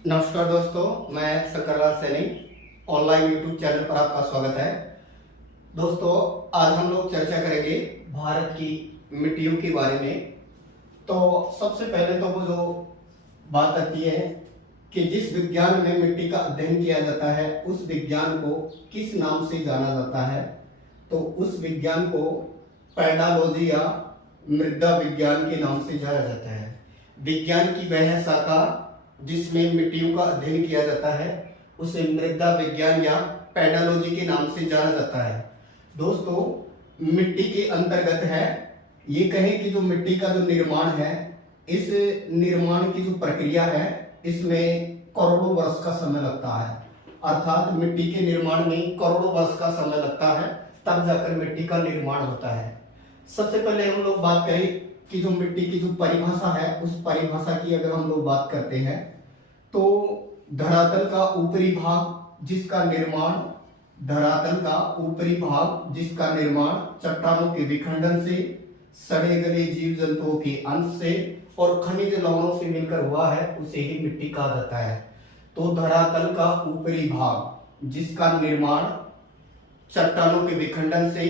नमस्कार दोस्तों, मैं Shankarlal Saini. Online YouTube channel पर आपका स्वागत है। दोस्तों, आज हम लोग चर्चा करेंगे भारत की मिट्टियों के बारे में। तो सबसे पहले तो वो जो बात आती है कि जिस विज्ञान में मिट्टी का अध्ययन किया जाता है उस विज्ञान को किस नाम से जाना जाता है। तो उस विज्ञान को पैडालॉजी या मृदा विज्ञान के नाम से जाना जाता है। विज्ञान की वह शाखा जिसमें मिट्टियों का अध्ययन किया जाता है उसे मृदा विज्ञान या पैडालॉजी के नाम से जाना जाता है। दोस्तों, मिट्टी के अंतर्गत है, ये कहें कि जो मिट्टी का जो निर्माण है, इस निर्माण की जो प्रक्रिया है इसमें करोड़ों वर्ष का समय लगता है। अर्थात मिट्टी के निर्माण में करोड़ों वर्ष का समय लगता है, तब जाकर मिट्टी का निर्माण होता है। सबसे पहले हम लोग बात करें कि जो मिट्टी की जो परिभाषा है, उस परिभाषा की अगर हम लोग बात करते हैं तो धरातल का ऊपरी भाग जिसका निर्माण चट्टानों के विखंडन से, सड़े गले जीव जंतुओं के अंश से और खनिज लवणों से मिलकर हुआ है, उसे ही मिट्टी कहा जाता है। तो धरातल का ऊपरी भाग जिसका निर्माण चट्टानों के विखंडन से,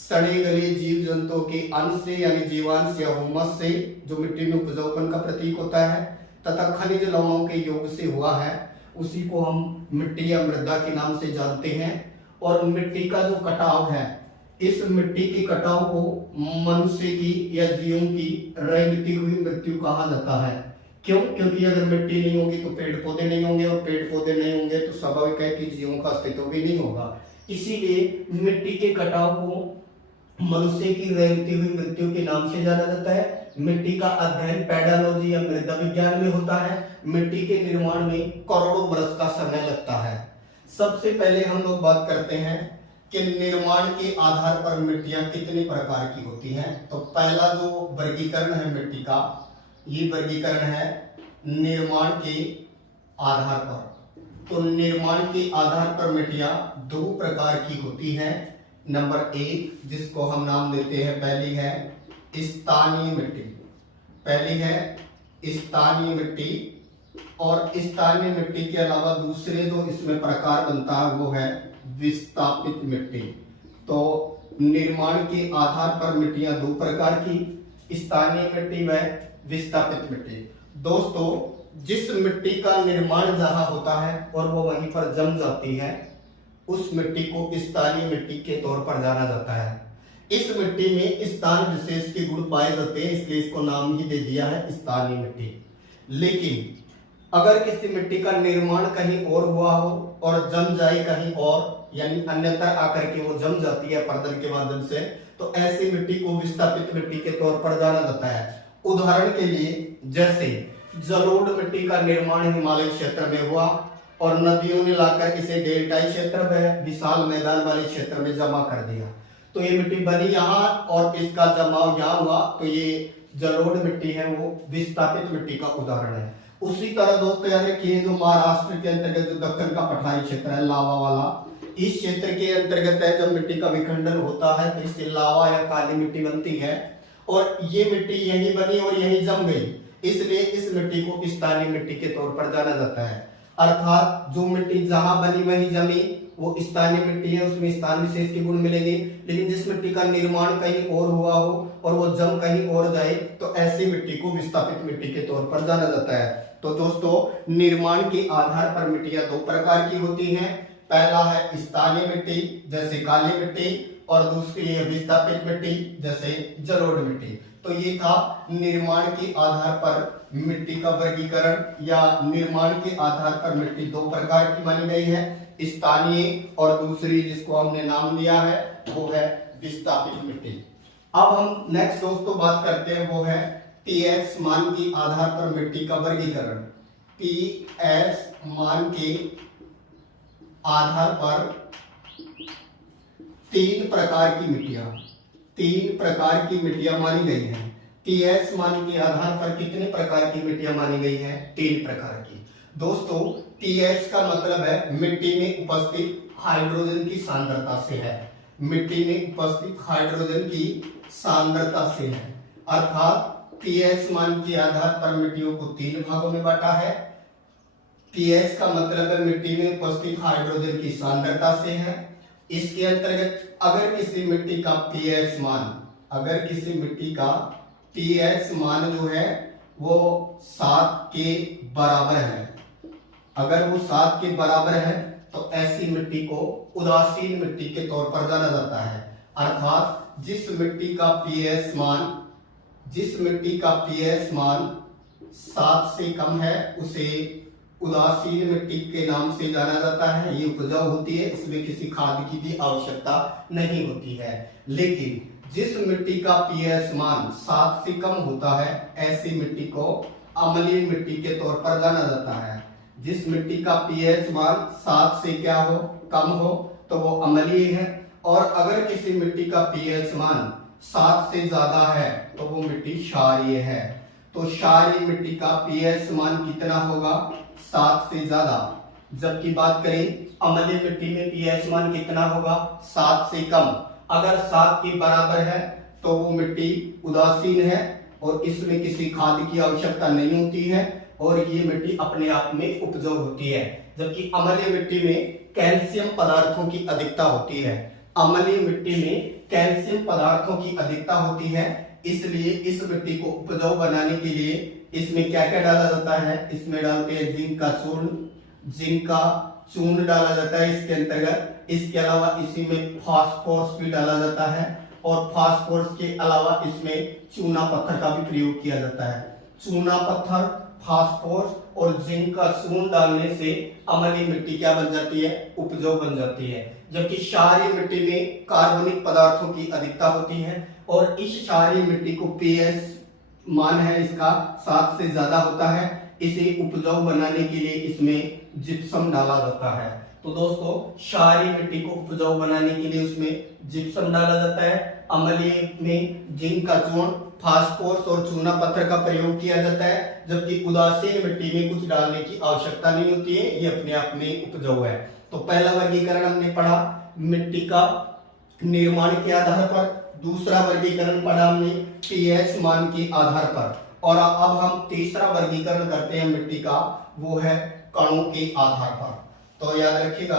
सड़े गले जीव जंतुओं के अंश से यानी जीवांश या हुमस से, जो मिट्टी में उपजाऊपन का प्रतीक होता है, तथा खनिज लवणों के योग से हुआ है, उसी को हम मिट्टी या मृदा के नाम से जानते हैं। और मिट्टी का जो कटाव है, इस मिट्टी के कटाव को मनुष्य की या जीवों की रेंगती हुई मृत्यु कहा जाता है। क्यों? क्योंकि अगर मिट्टी नहीं होगी तो पेड़ पौधे नहीं होंगे, और पेड़ पौधे नहीं होंगे तो स्वाभाविक है कि जीवों का अस्तित्व भी नहीं होगा। इसीलिए मिट्टी के कटाव को मनुष्य की रेंगती हुई मृत्यु के नाम से जाना जाता है। मिट्टी का अध्ययन पैडालॉजी या मृदा विज्ञान में होता है। मिट्टी के निर्माण में करोड़ों वर्ष का समय लगता है। सबसे पहले हम लोग बात करते हैं कि निर्माण के आधार पर मिट्टियां कितने प्रकार की होती हैं। तो पहला जो वर्गीकरण है मिट्टी का, ये वर्गीकरण है निर्माण के आधार पर। तो निर्माण के आधार पर मिट्टियां दो प्रकार की होती हैं। नंबर एक, जिसको हम नाम देते हैं, पहली है स्थानीय मिट्टी, और स्थानीय मिट्टी के अलावा दूसरे जो इसमें प्रकार बनता है वो है विस्थापित मिट्टी। तो निर्माण के आधार पर मिट्टियां दो प्रकार की, स्थानीय मिट्टी व विस्थापित मिट्टी। दोस्तों, जिस मिट्टी का निर्माण जहां होता है और वो वहीं पर जम जाती है, उस मिट्टी को स्थानीय मिट्टी के तौर पर जाना जाता है। इस मिट्टी में स्थान विशेष के गुण पाए जाते हैं, इसलिए इसको नाम ही दे दिया है स्थानीय मिट्टी। लेकिन अगर किसी मिट्टी का निर्माण कहीं और हुआ हो और जम जाए कहीं और, यानी अन्यत्र आकर के वो जम जाती है पर्दन के माध्यम से, तो ऐसी मिट्टी को विस्थापित मिट्टी के तौर पर जाना जाता है। उदाहरण के लिए, जैसे जलोढ़ मिट्टी का निर्माण हिमालय क्षेत्र में हुआ और नदियों ने लाकर इसे डेल्टाई क्षेत्र में, विशाल मैदान वाले क्षेत्र में जमा कर दिया, तो ये मिट्टी बनी यहाँ और इसका जमाव यहाँ हुआ, तो ये जलोढ़ मिट्टी है वो विस्थापित मिट्टी का उदाहरण है। उसी तरह दोस्तों याद रखिए, जो महाराष्ट्र के अंतर्गत जो दक्कन का पठारी क्षेत्र है, लावा वाला, इस क्षेत्र के अंतर्गत है, जब मिट्टी का विखंडन होता है तो इससे लावा या काली मिट्टी बनती है, और ये मिट्टी यही बनी और यही जम गई, इसलिए इस मिट्टी को स्थानीय मिट्टी के तौर पर जाना जाता है। अर्थात जो मिट्टी जहां बनी वहीं जमी वो स्थानीय मिट्टी है, उसमें स्थान विशेष के गुण मिलेंगे। लेकिन जिस मिट्टी का निर्माण कहीं और हुआ हो और वो जम कहीं और जाए, तो ऐसी मिट्टी को विस्थापित मिट्टी के तौर पर जाना जाता है। तो दोस्तों, निर्माण के आधार पर मिट्टियां दो प्रकार की होती हैं। पहला है स्थानीय मिट्टी जैसे काली मिट्टी, और दूसरी है विस्थापित मिट्टी जैसे जलोढ़ मिट्टी। तो ये था निर्माण के आधार पर मिट्टी का वर्गीकरण, या निर्माण के आधार पर मिट्टी दो प्रकार की मानी गई है, स्थानीय और दूसरी जिसको हमने नाम दिया है वो है विस्थापित मिट्टी। अब हम नेक्स्ट दोस्तों बात करते हैं, वो है पीएच मान के आधार पर मिट्टी का वर्गीकरण। पीएच मान के आधार पर तीन प्रकार की मिट्टियां मानी गई हैं। पीएच मान के आधार पर कितने प्रकार की मिट्टियां मानी गई हैं? तीन प्रकार की। दोस्तों, पीएच का मतलब है मिट्टी में उपस्थित हाइड्रोजन की सांद्रता से है। मिट्टी में उपस्थित हाइड्रोजन की सांद्रता से है। अर्थात पीएच मान के आधार पर मिट्टियों को तीन भागों में बांटा है। पीएच का मतलब है मिट्टी में उपस्थित हाइड्रोजन की सांद्रता से है। इसके अंतर्गत अगर किसी मिट्टी का पीएच मान, अगर किसी मिट्टी का पीएच मान जो है वो 7 के बराबर है, अगर वो 7 के बराबर है तो ऐसी मिट्टी को उदासीन मिट्टी के तौर पर जाना जाता है। अर्थात जिस मिट्टी का पीएच मान 7 से कम है उसे उदासीन मिट्टी के नाम से जाना जाता है। ये उपजाऊ होती है, इसमें किसी खाद की भी आवश्यकता नहीं होती है। लेकिन जिस मिट्टी का पीएच मान 7 से कम होता है ऐसी मिट्टी को अम्लीय मिट्टी के तौर पर जाना जाता है। जिस मिट्टी का पीएच मान 7 से क्या हो, कम हो तो वो अम्लीय है, और अगर किसी मिट्टी का पीएच मान 7 से ज्यादा है तो वो मिट्टी क्षारीय है। तो क्षारीय मिट्टी का पीएच मान कितना होगा, 7 से ज्यादा। जबकि बात करें अम्लीय मिट्टी में पीएच मान कितना होगा, 7 से कम। अगर 7 के बराबर है तो वो मिट्टी उदासीन है और इसमें किसी खाद की आवश्यकता नहीं होती है और ये मिट्टी अपने आप में उपजाऊ होती है। जबकि अम्लीय मिट्टी में कैल्शियम पदार्थों की अधिकता होती है। अम्लीय मिट्टी में कैल्शियम पदार्थों की अधिकता होती है, इसलिए इस मिट्टी को उपजाऊ बनाने के लिए इसमें क्या क्या डाला जाता है, इसमें डालते हैं जिंक का चूर्ण डाला जाता है इसके अंतर्गत। इसके अलावा इसी में फास्फोरस भी डाला जाता है और फास्फोरस के अलावा इसमें चूना पत्थर का भी प्रयोग किया जाता है। चूना पत्थर, फास्फोरस और जिंक का चूर्ण डालने से अम्लीय मिट्टी क्या बन जाती है, उपजाऊ बन जाती है। जबकि क्षारीय मिट्टी में कार्बनिक पदार्थों की अधिकता होती है और इस क्षारीय मिट्टी को पीएच मान है इसका 7 से ज्यादा होता है। इसे उपजाऊ बनाने के लिए इसमें जिप्सम डाला जाता है। तो दोस्तों क्षारीय मिट्टी को उपजाऊ बनाने के लिए उसमें जिप्सम डाला जाता है। अम्लीय में जिंक का चूर्ण, फास्फोरस और चूना पत्थर का प्रयोग किया जाता है। जबकि उदासीन मिट्टी में कुछ डालने की आवश्यकता नहीं होती है, ये अपने आप में उपजाऊ है। तो पहला वर्गीकरण हमने पढ़ा मिट्टी का निर्माण के आधार पर, दूसरा वर्गीकरण पढ़ा हमने पीएच मान के आधार पर, और अब हम तीसरा वर्गीकरण करते हैं मिट्टी का, वो है कणों के आधार पर। तो याद रखिएगा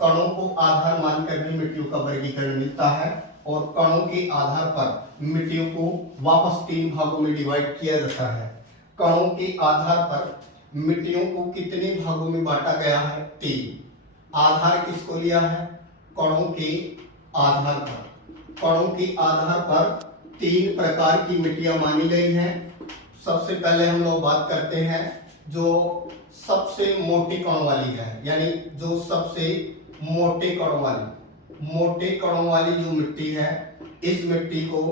कणों को आधार मानकर भी मिट्टियों का वर्गीकरण मिलता है और कणों के आधार पर मिट्टियों को वापस 3 भागों में डिवाइड किया जाता है। कणों के आधार पर मिट्टियों को कितने भागों में बांटा गया है, 3। आधार किसको लिया है, कणों के आधार पर। कणों के आधार पर 3 प्रकार की मिट्टियां मानी गई हैं। सबसे पहले हम लोग बात करते हैं जो सबसे मोटे कणों वाली है, यानी जो सबसे मोटे कणों वाली जो मिट्टी है, इस मिट्टी को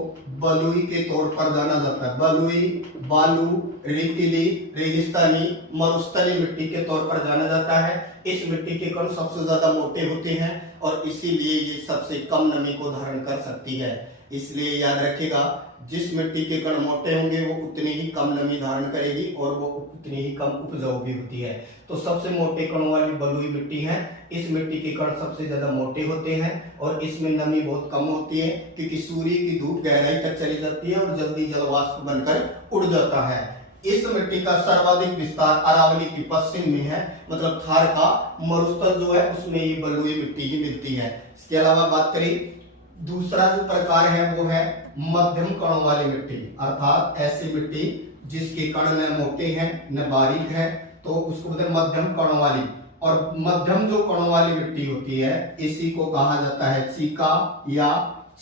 बलुई के तौर पर जाना जाता है। बलुई, बालू, रेतीली, रेगिस्तानी, मरुस्थलीय मिट्टी के तौर पर जाना जाता है। इस मिट्टी के कण सबसे ज्यादा मोटे होते हैं और इसीलिए ये सबसे कम नमी को धारण कर सकती है। इसलिए याद रखिएगा जिस मिट्टी के कण मोटे होंगे वो उतनी ही कम नमी धारण करेगी और वो उतनी ही कम उपजाऊ भी होती है। तो सबसे मोटे कणों वाली बलुई मिट्टी है। इस मिट्टी के कण सबसे ज्यादा मोटे होते हैं और इसमें नमी बहुत कम होती है क्योंकि सूर्य की धूप गहराई तक चली जाती है और जल्दी जलवाष्प बनकर उड़ जाता है। इस मिट्टी का सर्वाधिक विस्तार अरावली की पश्चिम में है, मतलब थार का मरुस्थल जो है उसमें ये बलुई मिट्टी ही मिलती है। इसके अलावा बात करें दूसरा जो प्रकार है वो है मध्यम कणों वाली मिट्टी, अर्थात ऐसी मिट्टी जिसके कण न मोटे हैं न बारीक है, तो उसको बोलते हैं मध्यम कणों वाली। और मध्यम जो कणों वाली मिट्टी होती है इसी को कहा जाता है चीका या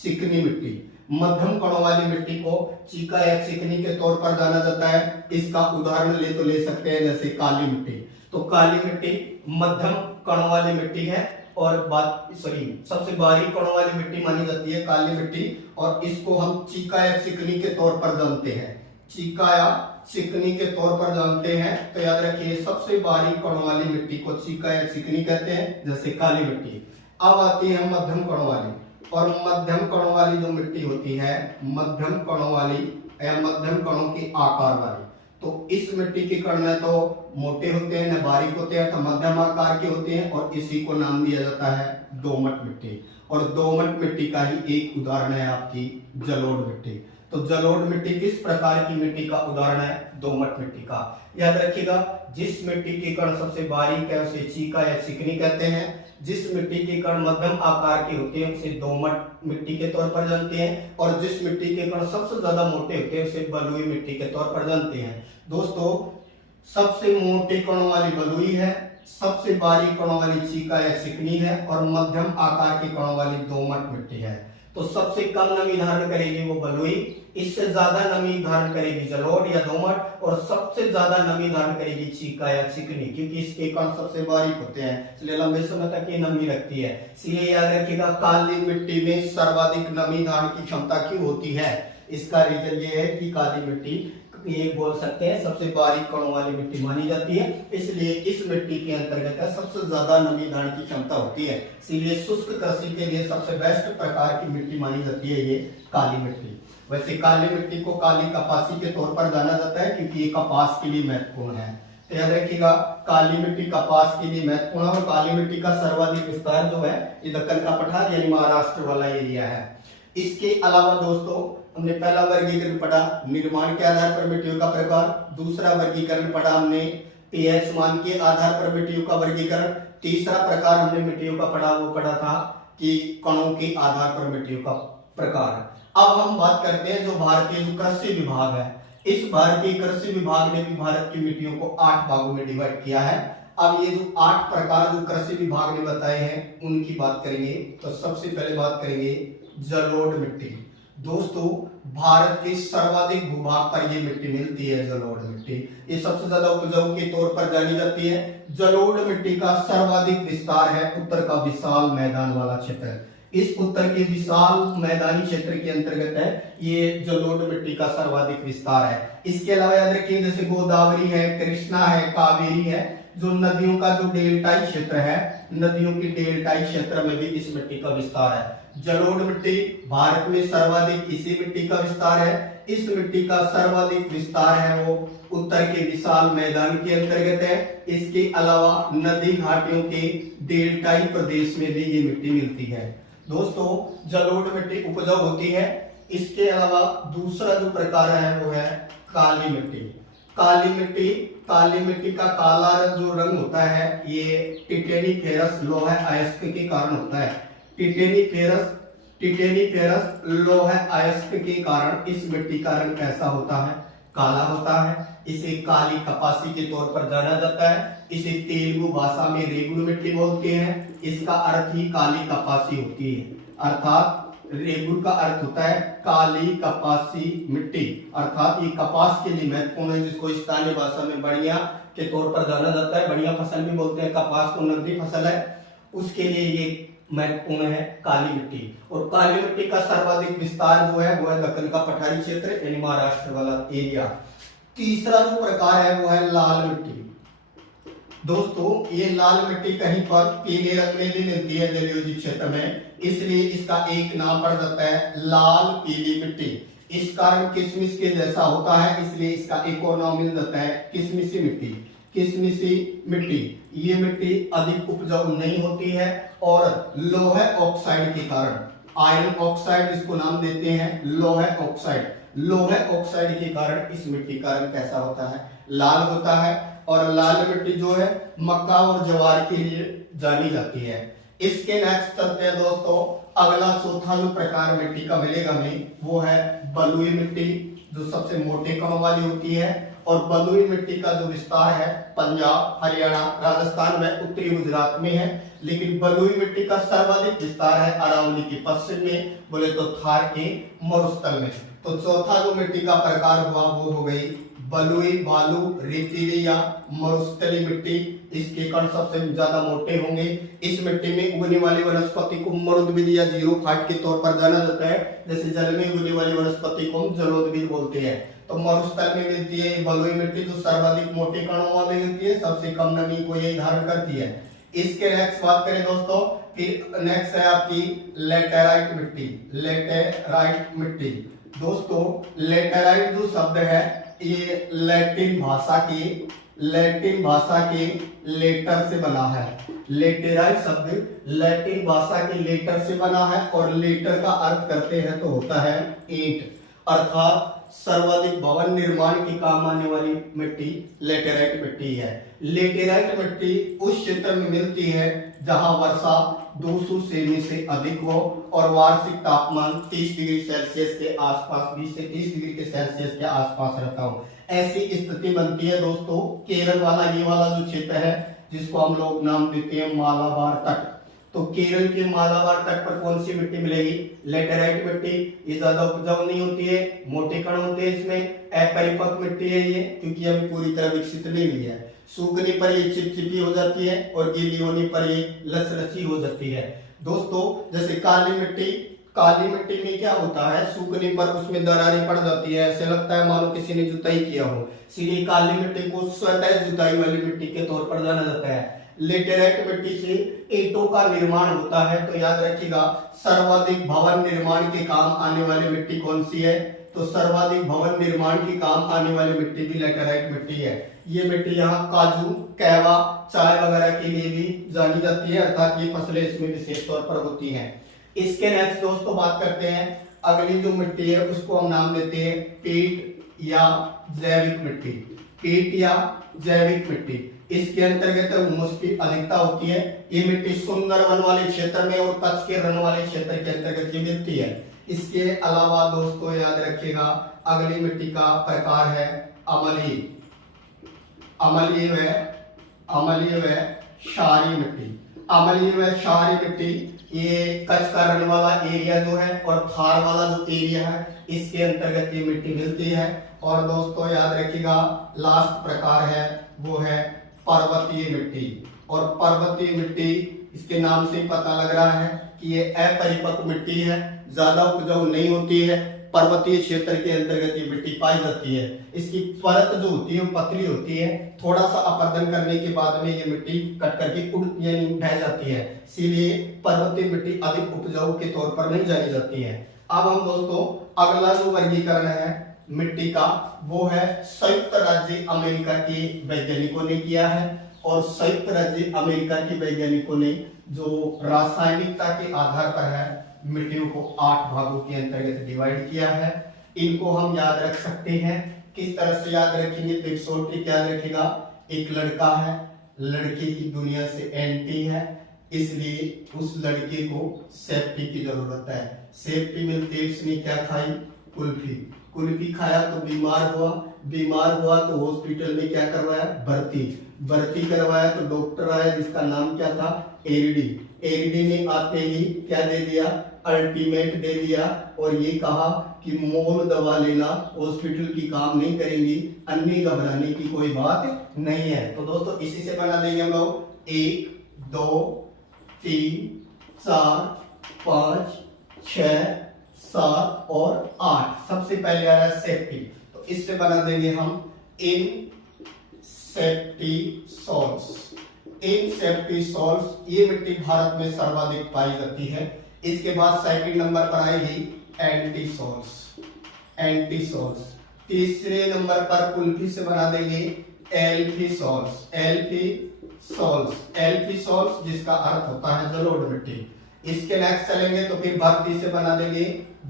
चिकनी मिट्टी। मध्यम कणों वाली मिट्टी को चीका या चिकनी के तौर पर जाना जाता है। इसका उदाहरण ले सकते हैं जैसे काली मिट्टी। तो काली मिट्टी मध्यम कणों वाली मिट्टी है और सबसे बारीक कणों वाली मिट्टी मानी जाती है काली मिट्टी, और इसको हम चीका या चिकनी के तौर पर जानते हैं। चीका या चिकनी के तौर पर जानते हैं तो याद रखिए सबसे बारीक कणों वाली मिट्टी को चीका या चिकनी कहते हैं, जैसे काली मिट्टी। अब आती है मध्यम कणों वाली, और मध्यम कणों वाली जो मिट्टी होती है, मध्यम कणों वाली या मध्यम कणों के आकार वाली, तो इस मिट्टी के कण न तो मोटे होते हैं न बारीक होते हैं, तो मध्यम आकार के होते हैं और इसी को नाम दिया जाता है दोमट मिट्टी। और दोमट मिट्टी का ही एक उदाहरण है आपकी जलोढ़ मिट्टी। तो जलोढ़ मिट्टी किस प्रकार की मिट्टी का उदाहरण है? दोमट मिट्टी का। याद रखिएगा, जिस मिट्टी के कण सबसे बारीक है उसे चीका या चिकनी कहते हैं। जिस मिट्टी के कण मध्यम आकार के होते हैं उसे दोमट मिट्टी के तौर पर जानते हैं, और जिस मिट्टी के कण सबसे ज्यादा मोटे होते हैं उसे बलुई मिट्टी के तौर पर जानते हैं। दोस्तों, सबसे मोटे कणों वाली बलुई है, सबसे बारीक कणों वाली चीका या चिकनी है, और मध्यम आकार के कणों वाली दोमट मिट्टी है। तो सबसे कम नमी धारण करेगी वो बलुई, इससे ज्यादा नमी धारण करेगी जलोढ़ या दोमट, और सबसे ज्यादा नमी धारण करेगी चीका या चिकनी, क्योंकि इसके कण सबसे बारीक होते हैं, इसलिए लंबे समय तक ये नमी रखती है। इसलिए याद रखिएगा, काली मिट्टी में सर्वाधिक नमी धारण की क्षमता क्यों होती है? इसका रीजन ये है कि काली मिट्टी, ये बोल सकते हैं, सबसे बारीक कणों वाली मिट्टी मानी जाती है, इसलिए इस मिट्टी के अंतर्गत सबसे ज्यादा नमी धारण की क्षमता होती है। इसीलिए शुष्क कृषि के लिए सबसे बेस्ट प्रकार की मिट्टी मानी जाती है ये काली मिट्टी। वैसे काली मिट्टी को काली कपासी के तौर पर जाना जाता है, क्योंकि ये कपास के लिए महत्वपूर्ण है। तो याद रखिएगा, काली मिट्टी कपास के लिए महत्वपूर्ण है, और काली मिट्टी का सर्वाधिक विस्तार जो है ये दक्कन का पठार यानी महाराष्ट्र वाला एरिया है। इसके अलावा दोस्तों, हमने पहला वर्गीकरण पढ़ा निर्माण के आधार पर मिट्टियों का प्रकार, दूसरा वर्गीकरण पढ़ा हमने पीएच मान के आधार पर मिट्टियों का वर्गीकरण, तीसरा प्रकार हमने मिट्टियों का पढ़ा वो पढ़ा था कि कणों के आधार पर मिट्टियों का प्रकार। अब हम बात करते हैं जो भारतीय जो कृषि विभाग है, इस भारतीय कृषि विभाग ने भी भारत की मिट्टियों को 8 भागों में डिवाइड किया है। अब ये जो 8 प्रकार जो कृषि विभाग ने बताए हैं उनकी बात करेंगे। तो सबसे पहले बात करेंगे जलोढ़ मिट्टी। दोस्तों, भारत के सर्वाधिक भूभाग पर ये मिट्टी मिलती है, जलोढ़ मिट्टी। ये सबसे ज्यादा उपजाऊ के तौर पर जानी जाती है। जलोढ़ मिट्टी का सर्वाधिक विस्तार है उत्तर का विशाल मैदान वाला क्षेत्र। इस उत्तर के विशाल मैदानी क्षेत्र के अंतर्गत है ये जलोढ़ मिट्टी का सर्वाधिक विस्तार है। इसके अलावा याद रखिए, जैसे गोदावरी है, कृष्णा है, कावेरी है, जो नदियों का जो डेल्टाई क्षेत्र है, नदियों के डेल्टाई क्षेत्र में भी इस मिट्टी का विस्तार है। जलोढ़ मिट्टी भारत में सर्वाधिक इसी मिट्टी का विस्तार है। इस मिट्टी का सर्वाधिक विस्तार है वो उत्तर के विशाल मैदान के अंतर्गत है। इसके अलावा नदी घाटियों के डेल्टाई प्रदेश में भी ये मिट्टी मिलती है। दोस्तों, जलोढ़ मिट्टी उपजाऊ होती है। इसके अलावा दूसरा जो प्रकार है वो है काली मिट्टी। काली मिट्टी का काला जो रंग होता है ये टिटेनिफेरस लोहा अयस्क के कारण होता है। टिटेनिफेरस लोहा अयस्क के कारण इस मिट्टी का रंग कैसा होता है? काला होता है। इसे काली कपासी के तौर पर जाना जाता है। इसे तेलुगु भाषा में रेगुड़ मिट्टी बोलते हैं। इसका अर्थ ही काली कपासी होती है, अर्थात रेगुड़ का अर्थ होता है काली कपासी मिट्टी, अर्थात ये कपास के लिए महत्वपूर्ण है, जिसको स्थानीय भाषा में बढ़िया के तौर पर जाना जाता है। बढ़िया फसल भी बोलते हैं, कपास को नगदी फसल है, उसके लिए ये महत्वपूर्ण है काली मिट्टी। और काली मिट्टी का सर्वाधिक विस्तार जो है वो है दक्कन का पठारी क्षेत्र यानी महाराष्ट्र वाला एरिया। तीसरा जो प्रकार है वो है लाल मिट्टी। दोस्तों, ये लाल मिट्टी कहीं पर पीले रंग में भी मिलती है जलयोजी क्षेत्र में, इसलिए इसका एक नाम पड़ जाता है लाल पीली मिट्टी। इसका रंग किशमिश के जैसा होता है, इसलिए इसका एक और नाम मिल जाता है किशमिशी मिट्टी। किशमिशी मिट्टी, ये मिट्टी अधिक उपजाऊ नहीं होती है और लोहे ऑक्साइड के कारण, आयरन ऑक्साइड इसको नाम देते हैं लोहे ऑक्साइड, लोहे ऑक्साइड के कारण इस मिट्टी का रंग कैसा होता है? लाल होता है। और लाल मिट्टी जो है मक्का और ज्वार के लिए जानी जाती है। इसके नेक्स्ट चलते हैं दोस्तों, अगला चौथा जो प्रकार मिट्टी का मिलेगा हमें वो है बलुई मिट्टी, जो सबसे मोटे कणों वाली होती है। और बलुई मिट्टी का जो विस्तार है पंजाब, हरियाणा, राजस्थान में उत्तरी गुजरात में है, लेकिन बलुई मिट्टी का सर्वाधिक विस्तार है अरावली के पश्चिम में, बोले तो थार के मरुस्थल में। तो चौथा जो मिट्टी का प्रकार हुआ वो हो गई बलुई, बालू, रेतीली या मरुस्थली मिट्टी। इसके कण सबसे ज्यादा मोटे होंगे। इस मिट्टी में उगने वाली वनस्पति को मरुद्भिद या जीरोफाइट के तौर पर जाना जाता है। जैसे जल में उगने वाली वनस्पति को हम जलोद्भिद बोलते हैं। तो मरुस्थल में मिलती है बलुई मिट्टी, जो सर्वाधिक मोटे कणों वाली होती है, सबसे कम नमी को यही धारण करती है। इसके नेक्स्ट बात करें दोस्तों, फिर नेक्स्ट है आपकी लेटेराइट मिट्टी। लेटेराइट मिट्टी, दोस्तों लेटेराइट जो शब्द है ये लैटिन भाषा के लेटर से बना है। लेटेराइट शब्द लैटिन भाषा के लेटर से बना है और लेटर का अर्थ करते हैं तो होता है ईंट। अर्थात सर्वाधिक भवन निर्माण के काम आने वाली मिट्टी लेटेराइट मिट्टी है। लेटेराइट मिट्टी उस क्षेत्र में मिलती है जहां वर्षा 200 सेमी से अधिक हो और वार्षिक तापमान 30 डिग्री सेल्सियस के आसपास, 20 से 30 डिग्री के सेल्सियस के आसपास रहता हो। ऐसी स्थिति बनती है दोस्तों केरल वाला, ये वाला जो क्षेत्र है जिसको हम लोग नाम देते हैं मालाबार तट। तो केरल के मालाबार तट पर कौन सी मिट्टी मिलेगी? लेटेराइट मिट्टी। ये ज्यादा उपजाऊ नहीं होती है, मोटे कण होते हैं इसमें, अपरिपक्व मिट्टी है ये, क्योंकि अभी पूरी तरह विकसित नहीं हुई है। सूखने पर ये चिपचिपी हो जाती है और गीली होने पर ये लसलसी हो जाती है। दोस्तों जैसे काली मिट्टी, काली मिट्टी में क्या होता है, सूखने पर उसमें दरारें पड़ जाती है, ऐसे लगता है मानो किसी ने जुताई किया हो। इसीलिए काली मिट्टी को स्वतः जुताई वाली मिट्टी के तौर पर जाना जाता है। लेटेराइट मिट्टी से ईंटों का निर्माण होता है। तो याद रखिएगा सर्वाधिक भवन निर्माण के काम आने वाली मिट्टी कौन सी है? तो सर्वाधिक भवन निर्माण के काम आने वाली मिट्टी भी लेटेराइट मिट्टी है। ये मिट्टी यहाँ काजू, कहवा, चाय वगैरह के लिए भी जानी जाती है, अर्थात ये फसलें इसमें विशेष तौर पर होती हैं। इसके नेक्स्ट दोस्तों बात करते हैं अगली जो मिट्टी है उसको हम नाम देते हैं पीट या जैविक मिट्टी। पीट या जैविक मिट्टी, इसके अंतर्गत हुमस की अधिकता होती है। ये मिट्टी सुंदर वन वाले क्षेत्र में और कच्छ के रण वाले क्षेत्र के अंतर्गत ये मिलती है। इसके अलावा दोस्तों याद रखिएगा अगली मिट्टी का प्रकार है अम्लीय। अम्लीय व क्षारीय मिट्टी। अम्लीय व क्षारीय मिट्टी ये कच्छ का रण वाला एरिया जो है और थार वाला जो एरिया है इसके अंतर्गत ये मिट्टी मिलती है। और दोस्तों याद रखिएगा लास्ट प्रकार है वो है पर्वतीय मिट्टी। और पर्वतीय मिट्टी इसके नाम से पता लग रहा है कि ये अपरिपक्व मिट्टी है, ज्यादा उपजाऊ नहीं होती है, पर्वतीय क्षेत्र के अंतर्गत ये मिट्टी पाई जाती है। इसकी परत जो होती है वो पतली होती है, थोड़ा सा अपर्दन करने के बाद में ये मिट्टी कट करके उड़ यानी ढह जाती है, इसीलिए पर्वतीय मिट्टी अधिक उपजाऊ के तौर पर नहीं जानी जाती है। अब हम दोस्तों अगला जो वर्गीकरण है मिट्टी का वो है संयुक्त राज्य अमेरिका के वैज्ञानिकों ने किया है। और संयुक्त राज्य अमेरिका के वैज्ञानिकों ने जो रासायनिकता के आधार पर है मिट्टियों को 8 भागों के अंतर्गत डिवाइड किया है। इनको हम याद रख सकते हैं। किस तरह से याद रखेंगे? तो एक शॉर्ट ट्रिक याद रखेगा, एक लड़का है, लड़के की दुनिया से एंटी है, इसलिए उस लड़के को सेफ्टी की जरूरत है। सेफ्टी मिलती है, उसने क्या खाई? कुल्फी। कुल्फी खाया तो बीमार हुआ, बीमार हुआ तो हॉस्पिटल में क्या करवाया? भर्ती करवाया तो डॉक्टर आया जिसका नाम क्या था? एरिडी। एरिडी ने आते ही क्या दे दिया? अल्टीमेट दे दिया और ये कहा कि मोल दवा लेना हॉस्पिटल की काम नहीं करेंगी, अन्य घबराने की कोई बात नहीं है। तो दोस्तों इसी से बना देंगे हम लोग 1 2 3 4 5 6 7 और 8। सबसे पहले आ रहा है सेफ्टी, तो इससे बना देंगे हम इन सेफ्टी सॉल्ट्स। इन सेफ्टी सॉल्ट्स ये मिट्टी भारत में सर्वाधिक पाई जाती है। इसके बाद सेकंड नंबर पर आएगी एंटी सॉल्ट्स। एंटी सॉल्ट्स तीसरे नंबर पर कुल्फी से बना देंगे एल्फी सॉल्ट्स। एल्फी सॉल्ट्स, एल्फी सॉल्ट्स जिसका अर्थ होता है जलोढ़ मिट्टी। इसके नेक्स्ट चलेंगे तो फिर भर्ती से बना देंगे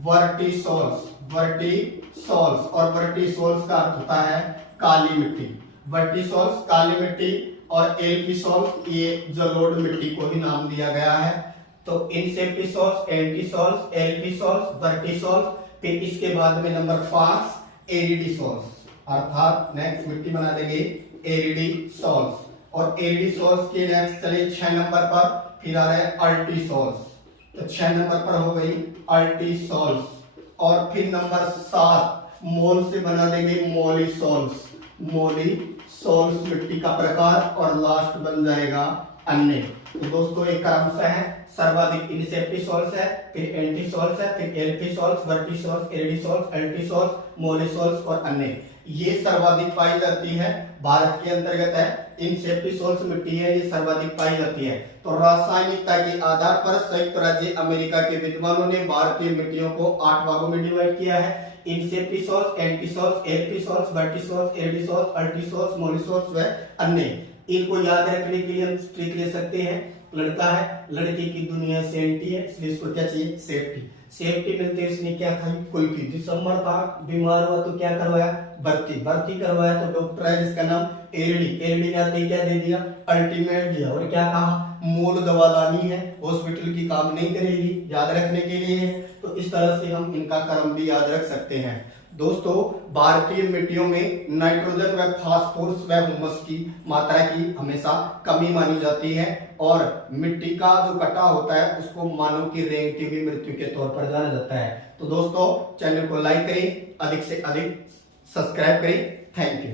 वर्टी सॉल्ट्स। वर्टी सॉल्ट्स और वर्टी सॉल्ट्स का अर्थ होता है काली मिट्टी। वर्टी सॉल्ट्स काली मिट्टी और एल्फी सॉल्ट्स ये जलोढ़ मिट्टी को ही नाम दिया गया है। तो inceptisols, entisols, alfisols, vertisols. फिर इसके बाद में नंबर 5 एरिडी सॉल्ट्स, अर्थात नेक्स्ट मिट्टी बना देंगे एरिडी सॉल्ट्स। और एरिडी सॉल्ट्स के नेक्स्ट चले 6 नंबर पर, फिर आ रहा है अल्टी सॉल्ट्स। तो 6 नंबर पर हो गई अल्टी सॉल्ट्स। और फिर नंबर 7 मोल से बना देंगे मोली सॉल्ट्स। मोली सॉल्ट्स मिट्टी का प्रकार। और लास्ट बन जाएगा अन्य। तो दोस्तों एक क्रम से है, सर्वाधिक इनसेप्टी सॉल्ट्स है, फिर एंटी सॉल्ट्स है, फिर एल्फी salts, vertisols, aridisols, ultisols, मोली सॉल्ट्स और अन्य। ये सर्वाधिक पाई जाती है, भारत के अंतर्गत है। इनसेप्टी सॉल्ट्स मिट्टी है, ये सर्वाधिक पाई जाती है। तो रासायनिकता के आधार पर संयुक्त राज्य अमेरिका के विद्वानों ने भारतीय मिट्टियों को 8 भागों में डिवाइड किया है। Inceptisols, entisols, alfisols, vertisols, aridisols, ultisols, mollisols व अन्य। इनको याद रखने के लिए हम ट्रिक ले सकते हैं। लड़का है, लड़के की दुनिया से एंटी है, इसलिए इसको क्या चाहिए? सेफ्टी। सेफ्टी मिलती है, इसने क्या खाई, कुल्फी। दिसंबर था, बीमार हुआ तो क्या करवाया, भर्ती करवाया तो डॉक्टर है जिसका नाम एरडी ने आते ही क्या दे दिया, अल्टीमेट दिया। और क्या कहा, मूल दवा लानी है, हॉस्पिटल की काम नहीं करेगी, याद रखने के लिए। तो इस तरह से हम इनका क्रम भी याद रख सकते हैं। दोस्तों, भारतीय मिट्टियों में नाइट्रोजन व फास्फोरस व हुमस की मात्रा की हमेशा कमी मानी जाती है और मिट्टी का जो कटा होता है उसको मानव की रेंगती मृत्यु के तौर पर जाना जाता है। तो दोस्तों, चैनल को लाइक करें, अधिक से अधिक सब्सक्राइब करें। Thank you.